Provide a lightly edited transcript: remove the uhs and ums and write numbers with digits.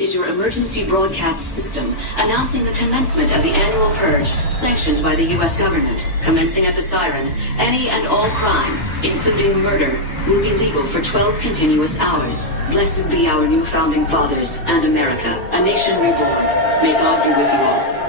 This is your emergency broadcast system announcing the commencement of the annual purge sanctioned by the U.S. government. Commencing at the siren, any and all crime, including murder, will be legal for 12 continuous hours. Blessed be our new founding fathers and America, a nation reborn. May God be with you all.